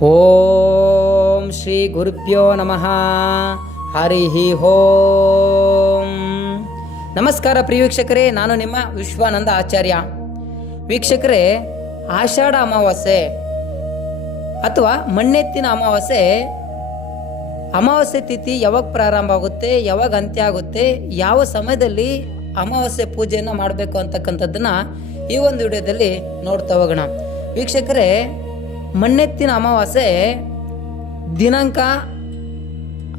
ಓಂ ಶ್ರೀ ಗುರುಭ್ಯೋ ನಮಃ. ಹರಿ ಓಂ. ನಮಸ್ಕಾರ ಪ್ರಿಯ ವೀಕ್ಷಕರೇ, ನಾನು ನಿಮ್ಮ ವಿಶ್ವಾನಂದ ಆಚಾರ್ಯ. ವೀಕ್ಷಕರೇ, ಆಷಾಢ ಅಮಾವಾಸ್ಯೆ ಅಥವಾ ಮಣ್ಣೆತ್ತಿನ ಅಮಾವಾಸ್ಯೆ ತಿಥಿ ಯಾವಾಗ ಪ್ರಾರಂಭ ಆಗುತ್ತೆ, ಯಾವಾಗ ಅಂತ್ಯ ಆಗುತ್ತೆ, ಯಾವ ಸಮಯದಲ್ಲಿ ಅಮಾವಾಸ್ಯೆ ಪೂಜೆಯನ್ನು ಮಾಡಬೇಕು ಅಂತಕ್ಕಂಥದ್ದನ್ನು ಈ ಒಂದು ವಿಡಿಯೋದಲ್ಲಿ ನೋಡ್ತಾ ಹೋಗೋಣ. ವೀಕ್ಷಕರೇ, ಮಣ್ಣೆತ್ತಿನ ಅಮಾವಾಸ್ಯೆ ದಿನಾಂಕ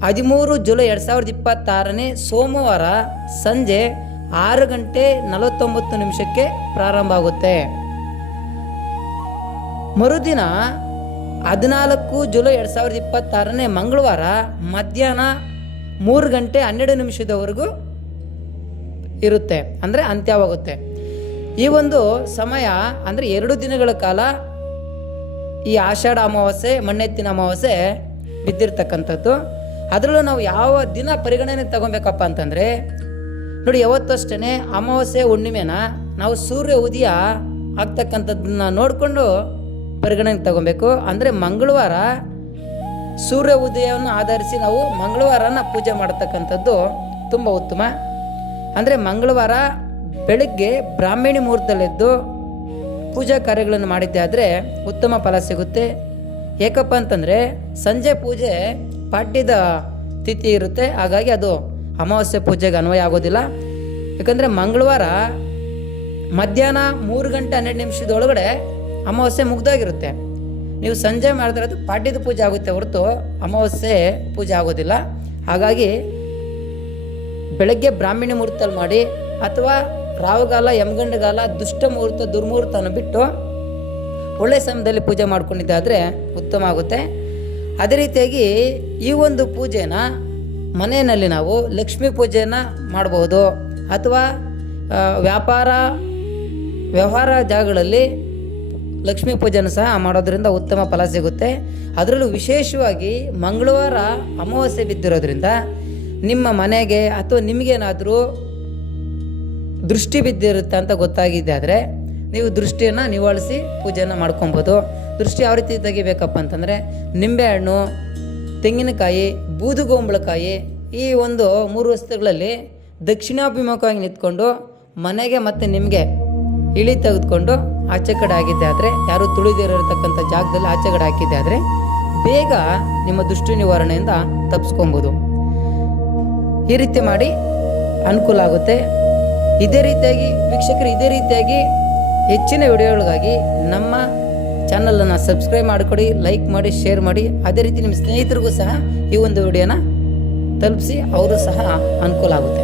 13 ಜುಲೈ 2026 ಸೋಮವಾರ ಸಂಜೆ 6:49 ಪ್ರಾರಂಭ ಆಗುತ್ತೆ. ಮರುದಿನ 14 ಜುಲೈ 2026 ಮಂಗಳವಾರ ಮಧ್ಯಾಹ್ನ 3:12 ಇರುತ್ತೆ, ಅಂದರೆ ಅಂತ್ಯವಾಗುತ್ತೆ. ಈ ಒಂದು ಸಮಯ ಅಂದರೆ 2 ದಿನಗಳ ಕಾಲ ಈ ಆಷಾಢ ಅಮಾವಾಸ್ಯೆ ಮಣ್ಣೆತ್ತಿನ ಅಮಾವಾಸ್ಯೆ ಬಿದ್ದಿರ್ತಕ್ಕಂಥದ್ದು. ಅದರಲ್ಲೂ ನಾವು ಯಾವ ದಿನ ಪರಿಗಣನೆ ತಗೊಬೇಕಪ್ಪ ಅಂತಂದರೆ, ನೋಡಿ, ಯಾವತ್ತಷ್ಟೇ ಅಮಾವಾಸ್ಯೆ ಹುಣ್ಣಿಮೆನ ನಾವು ಸೂರ್ಯ ಉದಯ ಆಗ್ತಕ್ಕಂಥದ್ದನ್ನ ನೋಡಿಕೊಂಡು ಪರಿಗಣನೆ ತಗೊಬೇಕು. ಅಂದರೆ ಮಂಗಳವಾರ ಸೂರ್ಯ ಉದಯವನ್ನು ಆಧರಿಸಿ ನಾವು ಮಂಗಳವಾರನ ಪೂಜೆ ಮಾಡತಕ್ಕಂಥದ್ದು ತುಂಬ ಉತ್ತಮ. ಅಂದರೆ ಮಂಗಳವಾರ ಬೆಳಗ್ಗೆ ಬ್ರಾಹ್ಮಣಿ ಮುಹೂರ್ತದಲ್ಲಿದ್ದು ಪೂಜಾ ಕಾರ್ಯಗಳನ್ನು ಮಾಡಿದ್ದೆ ಆದರೆ ಉತ್ತಮ ಫಲ ಸಿಗುತ್ತೆ. ಏಕಪ್ಪ ಅಂತಂದರೆ ಸಂಜೆ ಪೂಜೆ ಪಾಡ್ಯದ ತಿಥಿ ಇರುತ್ತೆ, ಹಾಗಾಗಿ ಅದು ಅಮಾವಾಸ್ಯೆ ಪೂಜೆಗೆ ಅನ್ವಯ ಆಗೋದಿಲ್ಲ. ಯಾಕಂದರೆ ಮಂಗಳವಾರ ಮಧ್ಯಾಹ್ನ 3:12 ಅಮಾವಾಸ್ಯೆ ಮುಗ್ದಾಗಿರುತ್ತೆ. ನೀವು ಸಂಜೆ ಮಾಡಿದ್ರೆ ಅದು ಪಾಡ್ಯದ ಪೂಜೆ ಆಗುತ್ತೆ ಹೊರತು ಅಮಾವಾಸ್ಯೆ ಪೂಜೆ ಆಗೋದಿಲ್ಲ. ಹಾಗಾಗಿ ಬೆಳಗ್ಗೆ ಬ್ರಾಹ್ಮಣಿ ಮುಹೂರ್ತಲ್ಲಿ ಮಾಡಿ, ಅಥವಾ ರಾಹುಗಾಲ, ಯಮಗಂಡಗಾಲ, ದುಷ್ಟ ಮುಹೂರ್ತ, ದುರ್ಮುಹೂರ್ತನ ಬಿಟ್ಟು ಒಳ್ಳೆಯ ಸಮಯದಲ್ಲಿ ಪೂಜೆ ಮಾಡ್ಕೊಂಡಿದ್ದಾದರೆ ಉತ್ತಮ ಆಗುತ್ತೆ. ಅದೇ ರೀತಿಯಾಗಿ ಈ ಒಂದು ಪೂಜೆನ ಮನೆಯಲ್ಲಿ ನಾವು ಲಕ್ಷ್ಮೀ ಪೂಜೆಯನ್ನು ಮಾಡಬಹುದು, ಅಥವಾ ವ್ಯವಹಾರ ಜಾಗಗಳಲ್ಲಿ ಲಕ್ಷ್ಮೀ ಪೂಜೆಯನ್ನು ಸಹ ಮಾಡೋದ್ರಿಂದ ಉತ್ತಮ ಫಲ ಸಿಗುತ್ತೆ. ಅದರಲ್ಲೂ ವಿಶೇಷವಾಗಿ ಮಂಗಳವಾರ ಅಮಾವಾಸ್ಯೆ ಬಿದ್ದಿರೋದ್ರಿಂದ ನಿಮ್ಮ ಮನೆಗೆ ಅಥವಾ ನಿಮಗೇನಾದರೂ ದೃಷ್ಟಿ ಬಿದ್ದಿರುತ್ತೆ ಅಂತ ಗೊತ್ತಾಗಿದೆ ಆದರೆ ನೀವು ದೃಷ್ಟಿಯನ್ನು ನಿವಾಳಿಸಿ ಪೂಜೆಯನ್ನು ಮಾಡ್ಕೊಬೋದು. ದೃಷ್ಟಿ ಯಾವ ರೀತಿ ತೆಗಿಬೇಕಪ್ಪ ಅಂತಂದರೆ, ನಿಂಬೆಹಣ್ಣು, ತೆಂಗಿನಕಾಯಿ, ಬೂದುಗೋಂಬಳಕಾಯಿ, ಈ ಒಂದು 3 ವಸ್ತುಗಳಲ್ಲಿ ದಕ್ಷಿಣಾಭಿಮುಖವಾಗಿ ನಿಂತ್ಕೊಂಡು ಮನೆಗೆ ಮತ್ತು ನಿಮಗೆ ಇಳಿ ತೆಗೆದುಕೊಂಡು ಆಚೆ ಕಡೆ ಆಗಿದ್ದೆ ಆದರೆ, ಯಾರು ತುಳಿದಿರತಕ್ಕಂಥ ಜಾಗದಲ್ಲಿ ಆಚೆ ಕಡೆ ಹಾಕಿದ್ದೆ ಆದರೆ ಬೇಗ ನಿಮ್ಮ ದೃಷ್ಟಿ ನಿವಾರಣೆಯಿಂದ ತಪ್ಪಿಸ್ಕೊಬೋದು. ಈ ರೀತಿ ಮಾಡಿ ಅನುಕೂಲ ಆಗುತ್ತೆ. ಇದೇ ರೀತಿಯಾಗಿ ವೀಕ್ಷಕರು, ಇದೇ ರೀತಿಯಾಗಿ ಹೆಚ್ಚಿನ ವಿಡಿಯೋಗಳಿಗಾಗಿ ನಮ್ಮ ಚಾನಲನ್ನು ಸಬ್ಸ್ಕ್ರೈಬ್ ಮಾಡಿಕೊಡಿ, ಲೈಕ್ ಮಾಡಿ, ಶೇರ್ ಮಾಡಿ. ಅದೇ ರೀತಿ ನಿಮ್ಮ ಸ್ನೇಹಿತರಿಗೂ ಸಹ ಈ ಒಂದು ವಿಡಿಯೋನ ತಲುಪಿಸಿ, ಅವರು ಸಹ ಅನುಕೂಲ ಆಗುತ್ತೆ.